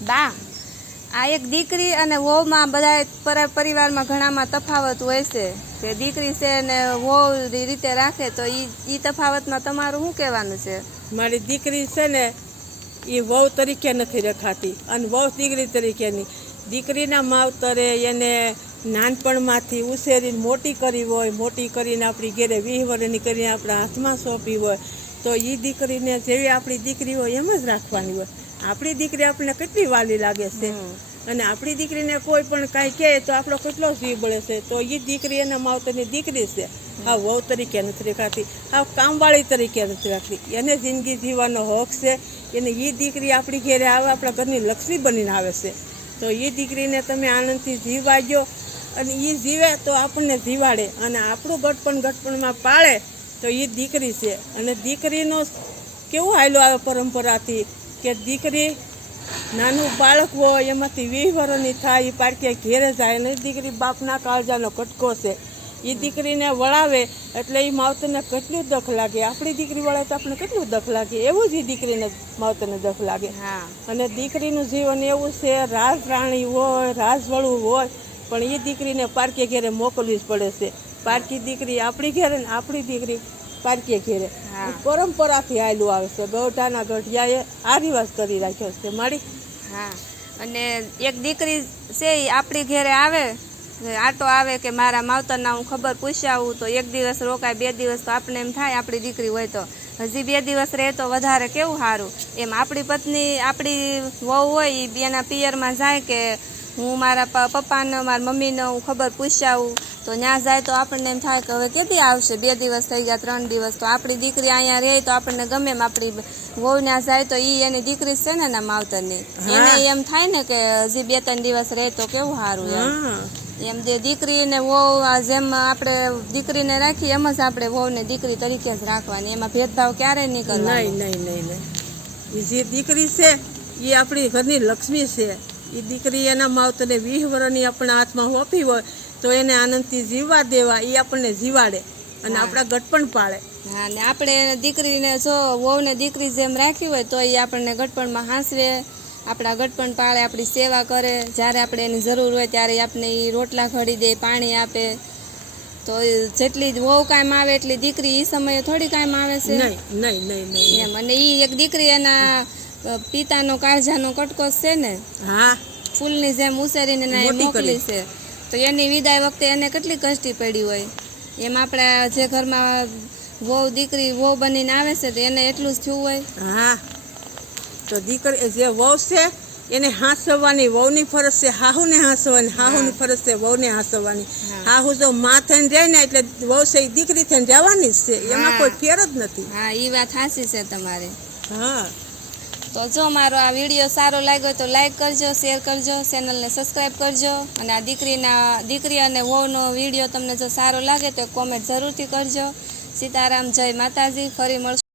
બા આ એક દીકરી અને વહુમાં બધા પરિવારમાં ઘણામાં તફાવત હોય છે કે દીકરી છે ને વહુ રીતે રાખે તો ઈ તફાવતમાં તમારું શું કહેવાનું છે? મારી દીકરી છે ને એ વહુ તરીકે નથી રખાતી અને વહુ દીકરી તરીકેની. દીકરીના માવતરે એને નાનપણમાંથી ઉછેરીને મોટી કરી હોય, મોટી કરીને આપણી ઘેરે 20 વર્ષની કરીને આપણા હાથમાં સોંપી હોય, તો એ દીકરીને જેવી આપણી દીકરી હોય એમ જ રાખવાની હોય. આપણી દીકરી આપણને કેટલી વાલી લાગે છે અને આપણી દીકરીને કોઈ પણ કાંઈ કહે તો આપણો કેટલો જીવ બળે છે. તો એ દીકરી એના માવતરની દીકરી છે. હા, વહુ તરીકે નથી રખાતી, હા કામવાળી તરીકે નથી રાખતી. એને જિંદગી જીવવાનો હક છે. એને એ દીકરી આપણી ઘેરે આવે, આપણા ઘરની લક્ષ્મી બનીને આવે છે. તો એ દીકરીને તમે આનંદથી જીવાજો અને એ જીવે તો આપણને જીવાડે અને આપણું ગટપણમાં પાળે તો એ દીકરી છે. અને દીકરીનો કેવું હાયલો આવે પરંપરાથી કે દીકરી નાનું બાળક હોય એમાંથી 20 વર્ષની થાય, એ પાડકે ઘેરે જાય અને દીકરી બાપના કાળજાનો કટકો છે. એ દીકરીને વળાવે એટલે એ માવતરને કેટલું દખ લાગે. આપણી દીકરી વળે તો આપણે કેટલું દખ લાગે, એવું જ એ દીકરીને માવતરને દખ લાગે. અને દીકરીનું જીવન એવું છે, રાજ રાણી હોય, રાજવળું હોય, પણ એ દીકરીને પારકે ઘેરે મોકલવી જ પડે છે. પારકી દીકરી આપણી ઘેરે ને આપણી દીકરી પારકે ઘેરે. પરંપરાથી આવેલું આવે છે. ગૌઢાના ગઢિયાએ આ રિવાજ કરી રાખ્યો છે મારી. હા, અને એક દીકરી છે એ આપણી ઘેરે આવે, આટો આવે કે મારા માવતરના હું ખબર પૂછાવું, તો 1 દિવસ રોકાય, 2 દિવસ, તો આપણે એમ થાય આપણી દીકરી હોય તો હજી 2 દિવસ રહે તો વધારે કેવું સારું. એમ આપણી પત્ની, આપણી વહુ હોય એ એના પિયરમાં જાય કે હું મારા પપ્પાને, મારા મમ્મીને હું ખબર પૂછાવું, તો ત્યાં જાય તો આપણને એમ થાય કે હવે કેદી આવશે, 2 દિવસ થઈ ગયા, 3 દિવસ. તો આપણી દીકરી અહીંયા રહે તો આપણને ગમે એમ. આપણી વહુ ત્યાં જાય તો એની દીકરી છે ને એના માવતરની, એને એમ થાય ને કે હજી 2-3 દિવસ રહે તો કેવું સારું. એમ જે દીકરીને વહુ જેમ આપણે દીકરીને રાખી એમ જ આપણે વહુને દીકરી તરીકે જ રાખવાની. એમાં ભેદભાવ ક્યારેય નહીં કરવાનો. નહીં. એ જે દીકરી છે એ આપણી ઘરની લક્ષ્મી છે. એ દીકરી એના માવતરને 20 વર્ષની આપણા હાથમાં હોપી હોય તો એને આનંદથી જીવવા દેવા, એ આપણને જીવાડે અને આપણા ગટપણ પાળે. હા, ને આપણે દીકરીને જો વહુને દીકરી જેમ રાખી હોય તો એ આપણને ગટપણમાં હાંસવે, આપણા ગટપણ પાળે, આપણી સેવા કરે. જ્યારે આપણે એની જરૂર હોય ત્યારે આપણે એ રોટલા ઘડી દે, પાણી આપે. તો જેટલી વહુ કાયમ આવે એટલી દીકરી એ સમયે થોડી કાયમ આવે છે. નહીં. એમ, અને એ એક દીકરી એના પિતાનો કાળજાનો કટકો છે ને, ફૂલની જેમ ઉછેરીને મોકલી છે. તો એની વિદાય વખતે એને કેટલી કષ્ટી પડી હોય. એમ આપણા જે ઘરમાં વહુ દીકરી વહુ બનીને આવે છે તો એને એટલું જ થયું હોય. હા, તો દીકરી જે વહુ છે એને હાંસવાની વહુની ફરજ છે, હાહુને હાંસવાની હાહુની ફરજ છે વહુને હાંસવાની. હાહુ જો માં થઈને જાય ને એટલે વહુ છે એ દીકરી થઈને જવાની જ છે, એમાં કોઈ ફેર જ નથી. હા, એ વાત સાચી છે તમારી. હા, તો જો મારો આ વિડીયો સારો લાગ્યો તો લાઈક કરજો, શેર કરજો, ચેનલને સબસ્ક્રાઈબ કરજો. અને આ દીકરી અને વહુનો વિડીયો તમને જો સારો લાગે તો કોમેન્ટ જરૂરથી કરજો. સીતારામ, જય માતાજી. ફરી મળશું.